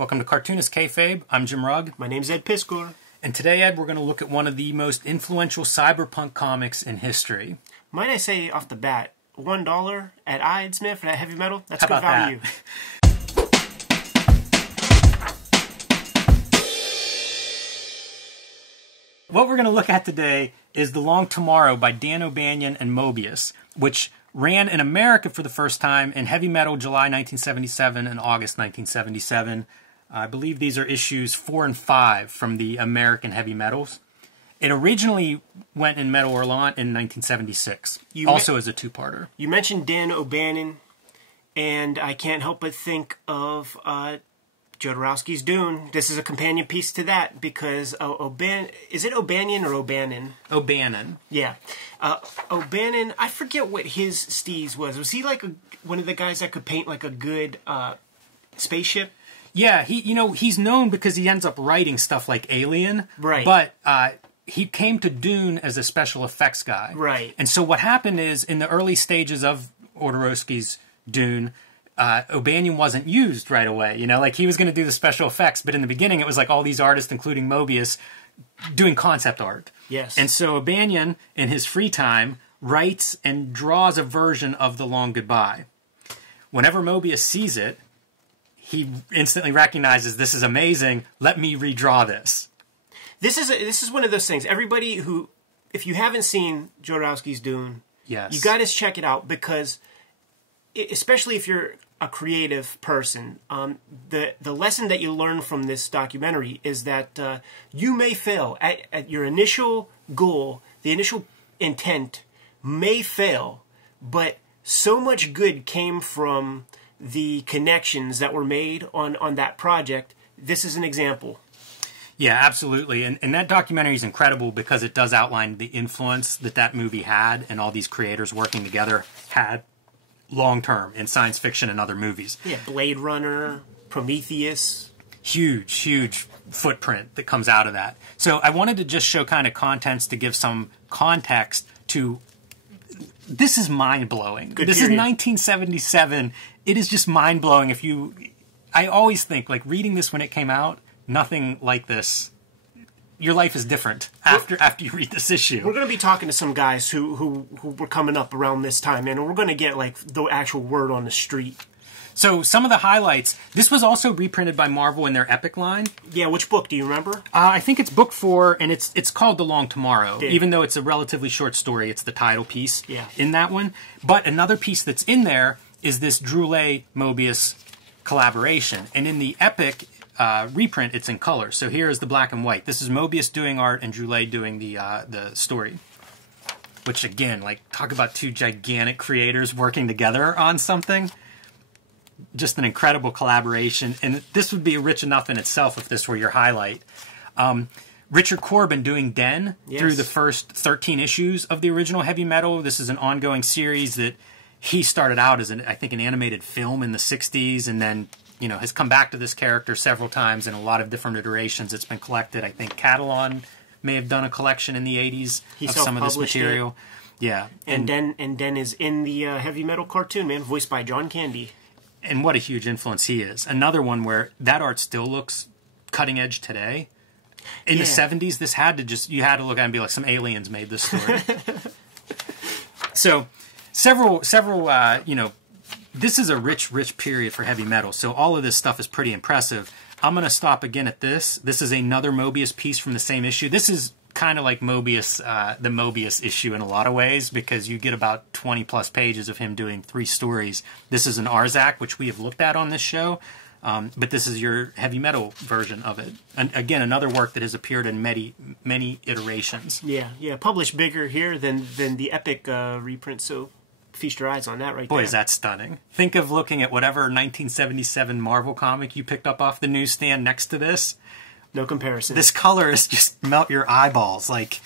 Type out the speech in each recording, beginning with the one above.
Welcome to Cartoonist Kayfabe. I'm Jim Rugg. My name's Ed Piskor. And today, Ed, we're going to look at one of the most influential cyberpunk comics in history. Might I say off the bat, $1 at Ide Smith for that heavy metal? That's good value. What we're going to look at today is The Long Tomorrow by Dan O'Banion and Moebius, which ran in America for the first time in Heavy Metal July 1977 and August 1977. I believe these are issues 4 and 5 from the American Heavy Metals. It originally went in Metal Hurlant in 1976, also as a two-parter. You mentioned Dan O'Bannon, and I can't help but think of Jodorowsky's Dune. This is a companion piece to that because is it O'Banion or O'Bannon? O'Bannon. Yeah. O'Bannon, I forget what his steez was. Was he like one of the guys that could paint like a good spaceship? Yeah, he's known because he ends up writing stuff like Alien. Right. But he came to Dune as a special effects guy. Right. And so what happened is, in the early stages of Jodorowsky's Dune, O'Banion wasn't used right away. Like he was going to do the special effects, but in the beginning it was like all these artists, including Moebius, doing concept art. Yes. And so O'Banion, in his free time, writes and draws a version of The Long Goodbye. Whenever Moebius sees it, he instantly recognizes, this is amazing, let me redraw this. This is one of those things. Everybody who, if you haven't seen Jodorowsky's Dune, yes, you got to check it out because, especially if you're a creative person, the lesson that you learn from this documentary is that you may fail at your initial goal. The initial intent may fail, but so much good came from the connections that were made on that project. This is an example. Yeah, absolutely. And that documentary is incredible because it does outline the influence that movie had and all these creators working together had long-term in science fiction and other movies. Yeah, Blade Runner, Prometheus. Huge, huge footprint that comes out of that. So I wanted to just show kind of contents to give some context to... This is mind-blowing. This is 1977. It is just mind-blowing. I always think, like, reading this when it came out, nothing like this. Your life is different after you read this issue. We're going to be talking to some guys who were coming up around this time, and we're going to get, like, the actual word on the street. So some of the highlights, this was also reprinted by Marvel in their Epic line. Yeah, which book? Do you remember? I think it's book 4, and it's called The Long Tomorrow. Yeah. Even though it's a relatively short story, it's the title piece in that one. But another piece that's in there is this Droulet-Moebius collaboration. And in the Epic reprint, it's in color. So here is the black and white. This is Moebius doing art and Droulet doing the story. Which, again, like, talk about two gigantic creators working together on something. Just an incredible collaboration, and this would be rich enough in itself if this were your highlight. Richard Corbin doing Den through the first 13 issues of the original Heavy Metal. This is an ongoing series that he started out as, I think, an animated film in the 60s, and then has come back to this character several times in a lot of different iterations. It's been collected. I think Catalan may have done a collection in the 80s of some of this material. Yeah, and Den is in the Heavy Metal cartoon, man, voiced by John Candy. And what a huge influence he is. Another one where that art still looks cutting edge today. In the 70s, this had to you had to look at it and be like, some aliens made this story. So, several, this is a rich period for heavy metal. So all of this stuff is pretty impressive. I'm going to stop again at this. This is another Moebius piece from the same issue. This is kind of like Moebius, the Moebius issue in a lot of ways, because you get about 20-plus pages of him doing 3 stories. This is an Arzak, which we have looked at on this show, but this is your heavy metal version of it. And again, another work that has appeared in many iterations. Yeah, published bigger here than the Epic reprint, so feast your eyes on that right there. Boy, is that stunning. Think of looking at whatever 1977 Marvel comic you picked up off the newsstand next to this. No comparison. This color is just melt your eyeballs. Like,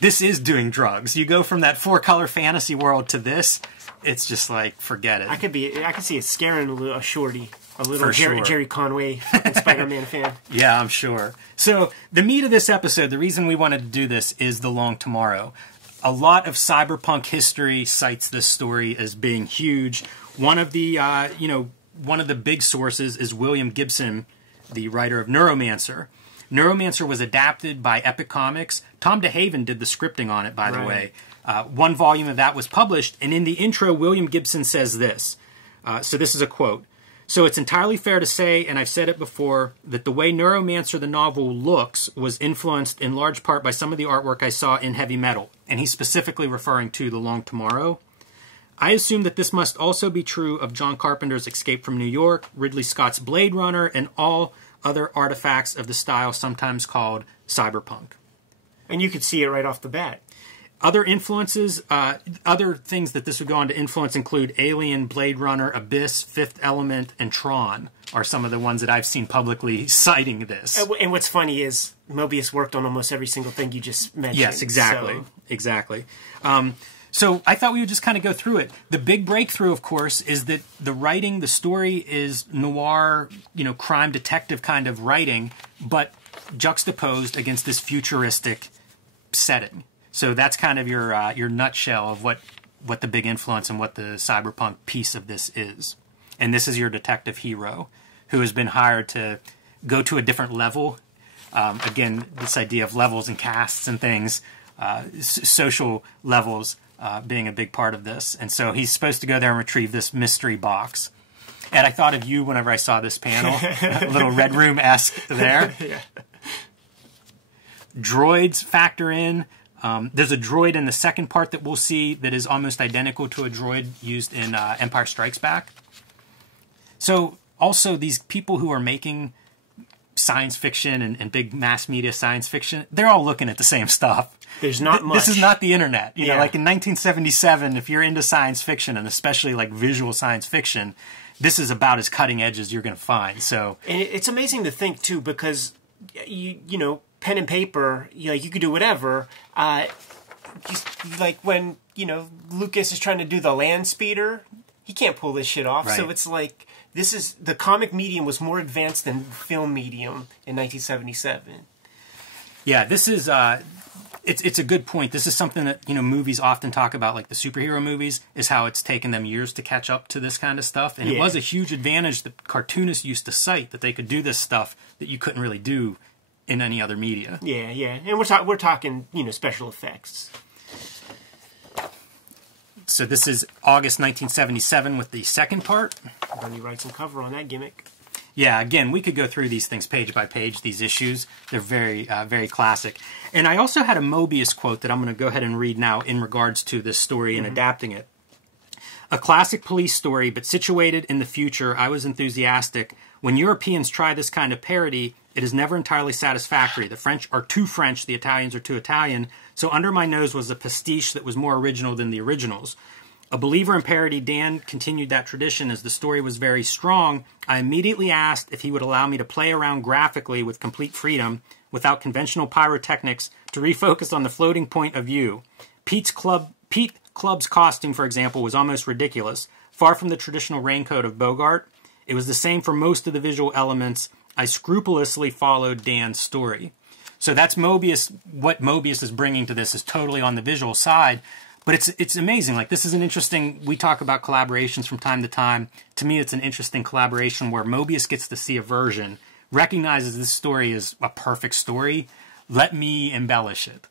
this is doing drugs. You go from that 4-color fantasy world to this, it's just like, forget it. I could see it scaring a shorty, a little For sure. Jerry Conway Spider-Man fan. Yeah, I'm sure. So the meat of this episode, the reason we wanted to do this is The Long Tomorrow. A lot of cyberpunk history cites this story as being huge. One of the, one of the big sources is William Gibson the writer of Neuromancer. Neuromancer was adapted by Epic Comics. Tom DeHaven did the scripting on it, by the way. One volume of that was published, and in the intro, William Gibson says this. So this is a quote. "So it's entirely fair to say, and I've said it before, that the way Neuromancer the novel looks was influenced in large part by some of the artwork I saw in heavy metal." And he's specifically referring to The Long Tomorrow. "I assume that this must also be true of John Carpenter's Escape from New York, Ridley Scott's Blade Runner, and all other artifacts of the style sometimes called cyberpunk." And you could see it right off the bat. Other influences, other things that this would go on to influence include Alien, Blade Runner, Abyss, Fifth Element, and Tron are some of the ones that I've seen publicly citing this. And what's funny is Moebius worked on almost every single thing you just mentioned. Yes, exactly. Exactly. So I thought we would just kind of go through it. The big breakthrough, of course, is that the writing, the story is noir, crime detective kind of writing, but juxtaposed against this futuristic setting. So that's kind of your nutshell of what the big influence and what the cyberpunk piece of this is. And this is your detective hero who has been hired to go to a different level. Again, this idea of levels and castes and things, social levels being a big part of this. And so he's supposed to go there and retrieve this mystery box. And I thought of you whenever I saw this panel, a little Red Room-esque there. Yeah. Droids factor in. There's a droid in the second part that we'll see that is almost identical to a droid used in Empire Strikes Back. So also these people who are making science fiction and big mass media science fiction, they're all looking at the same stuff. There's not much. This is not the internet. You know, like in 1977, if you're into science fiction, and especially like visual science fiction, this is about as cutting edge as you're going to find. So, and it's amazing to think too, because you know, pen and paper, you could do whatever. Like when Lucas is trying to do the land speeder, he can't pull this shit off. Right. So it's like the comic medium was more advanced than film medium in 1977. Yeah, this is it's a good point. This is something that movies often talk about, like the superhero movies, is how it's taken them years to catch up to this kind of stuff. And it was a huge advantage that cartoonists used to cite, that they could do this stuff that you couldn't really do in any other media. Yeah, yeah, and we're talking special effects. So this is August 1977 with the second part. Then you write some cover on that gimmick. Yeah, again, we could go through these things page by page, these issues. They're very, very classic. And I also had a Moebius quote that I'm going to go ahead and read now in regards to this story and adapting it. "A classic police story, but situated in the future, I was enthusiastic. When Europeans try this kind of parody, it is never entirely satisfactory. The French are too French, the Italians are too Italian. So under my nose was a pastiche that was more original than the originals. A believer in parody, Dan continued that tradition. As the story was very strong, I immediately asked if he would allow me to play around graphically with complete freedom, without conventional pyrotechnics, to refocus on the floating point of view. Pete Club's costume, for example, was almost ridiculous. Far from the traditional raincoat of Bogart, it was the same for most of the visual elements. I scrupulously followed Dan's story." So that's Moebius. What Moebius is bringing to this is totally on the visual side. But it's amazing. Like, this is an interesting... We talk about collaborations from time to time. To me, it's an interesting collaboration where Moebius gets to see a version, recognizes this story is a perfect story. Let me embellish it.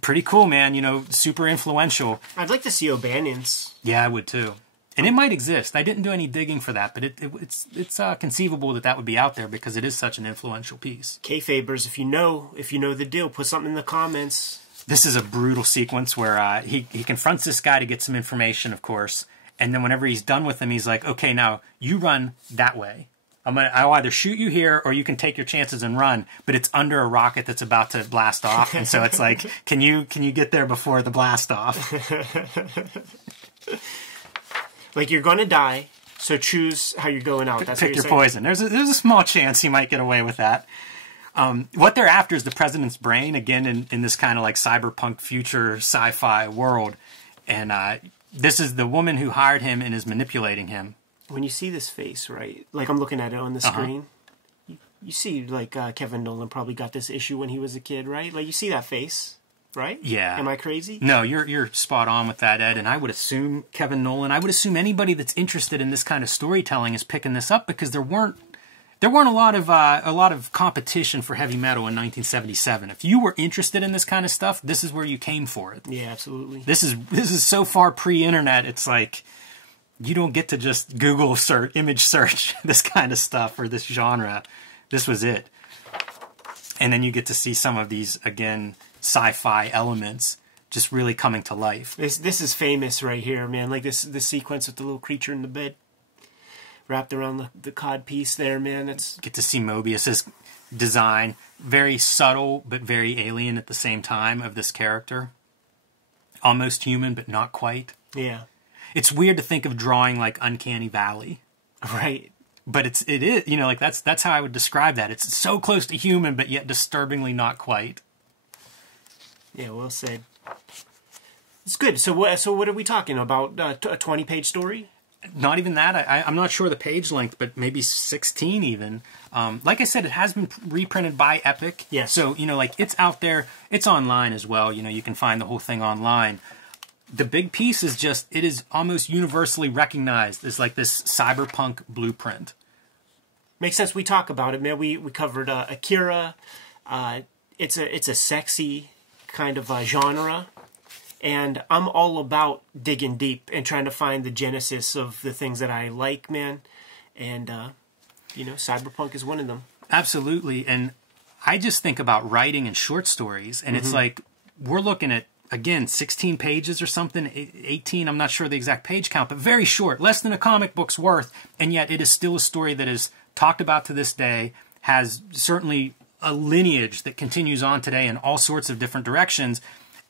Pretty cool, man. Super influential. I'd like to see O'Bannon's. Yeah, I would too. And it might exist. I didn't do any digging for that, but it's conceivable that would be out there because it is such an influential piece. Kayfabers, if you know the deal, put something in the comments. This is a brutal sequence where he confronts this guy to get some information, of course, and then whenever he's done with him, he's like, "Okay, now you run that way. I'll either shoot you here or you can take your chances and run, but it's under a rocket that's about to blast off." And so it's like, can you get there before the blast off? Like, you're going to die, so choose how you're going out. That's pick your poison. There's a small chance he might get away with that. What they're after is the president's brain, again, in this kind of like cyberpunk future sci-fi world. And this is the woman who hired him and is manipulating him. When you see this face, right, like I'm looking at it on the screen, you see like Kevin Nolan probably got this issue when he was a kid, right? Like, you see that face. Right? Yeah. Am I crazy? No, you're spot on with that, Ed. And I would assume Kevin Nolan, I would assume anybody that's interested in this kind of storytelling is picking this up because there weren't There weren't a lot of competition for heavy metal in 1977. If you were interested in this kind of stuff, this is where you came for it. Yeah, absolutely. This is so far pre-internet. It's like you don't get to just Google image search this kind of stuff or this genre. This was it. And then you get to see some of these, again, sci-fi elements just really coming to life. This is famous right here, man. Like this sequence with the little creature in the bed wrapped around the cod piece there, man. Get to see Moebius's design. Very subtle, but very alien at the same time of this character. Almost human, but not quite. Yeah. It's weird to think of drawing like Uncanny Valley. Right. But it is, you know, like that's how I would describe that. It's so close to human, but yet disturbingly not quite. Yeah, well said. It's good. So what are we talking about? A 20-page story? Not even that. I'm not sure the page length, but maybe 16 even. Like I said, it has been reprinted by Epic. Yes. So, you know, like it's out there. It's online as well. You know, you can find the whole thing online. The big piece is just, it is almost universally recognized as like this cyberpunk blueprint. Makes sense. We talk about it, man. We covered Akira. It's a sexy kind of genre. And I'm all about digging deep and trying to find the genesis of the things that I like, man. And, you know, Cyberpunk is one of them. Absolutely. And I just think about writing and short stories. And it's like, we're looking at, again, 16 pages or something, 18, I'm not sure the exact page count, but very short, less than a comic book's worth. And yet it is still a story that is talked about to this day, has certainly a lineage that continues on today in all sorts of different directions.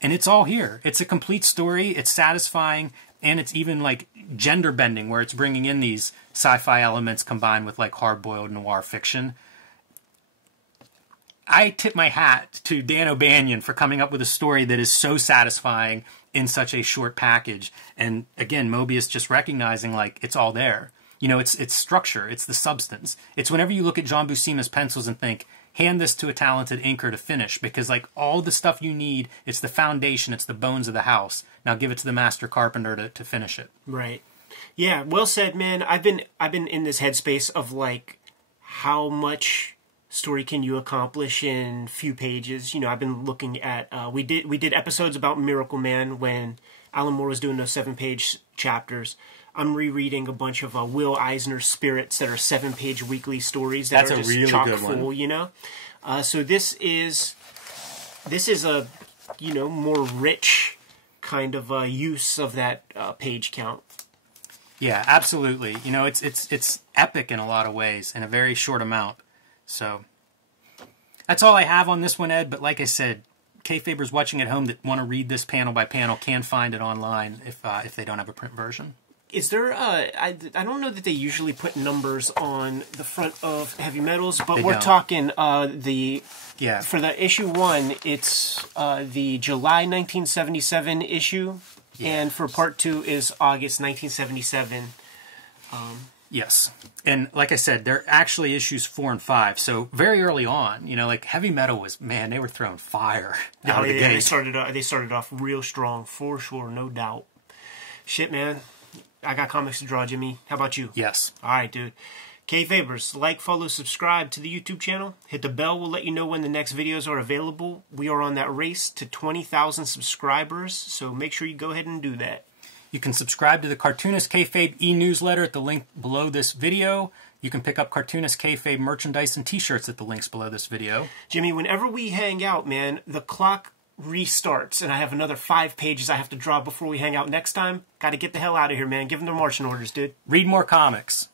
And it's all here. It's a complete story. It's satisfying. And it's even like gender bending, where it's bringing in these sci-fi elements combined with like hard-boiled noir fiction. I tip my hat to Dan O'Banion for coming up with a story that is so satisfying in such a short package. And again, Moebius just recognizing like it's all there. You know, it's structure. It's the substance. It's whenever you look at John Buscema's pencils and think, hand this to a talented inker to finish, because like all the stuff you need, it's the foundation, it's the bones of the house. Now give it to the master carpenter to finish it. Right. Yeah, well said, man. I've been in this headspace of like how much story can you accomplish in few pages. You know, I've been looking at we did episodes about Miracle Man when Alan Moore was doing those 7-page chapters. I'm rereading a bunch of Will Eisner's Spirits that are 7-page weekly stories that are just really chock good full, you know. So this is a, you know, more rich kind of use of that page count. Yeah, absolutely. You know, it's epic in a lot of ways in a very short amount. So that's all I have on this one, Ed. But like I said, Kayfabers watching at home that want to read this panel by panel can find it online if they don't have a print version. Is there I don't know that they usually put numbers on the front of Heavy Metals, but we're talking for the issue 1, it's the July 1977 issue, and for part 2 is August 1977. Yes. And like I said, they're actually issues 4 and 5. So very early on, you know, like Heavy Metal was, man, they were throwing fire out of the gate. They started off real strong, for sure, no doubt. Shit, man. I got comics to draw, Jimmy. How about you? Yes. All right, dude. Kayfabers, like, follow, subscribe to the YouTube channel. Hit the bell. We'll let you know when the next videos are available. We are on that race to 20,000 subscribers, so make sure you go ahead and do that. You can subscribe to the Cartoonist Kayfabe e-newsletter at the link below this video. You can pick up Cartoonist Kayfabe merchandise and t-shirts at the links below this video. Jimmy, whenever we hang out, man, the clock restarts, and I have another 5 pages I have to draw before we hang out next time. Got to get the hell out of here, man. Give them their marching orders, dude. Read more comics.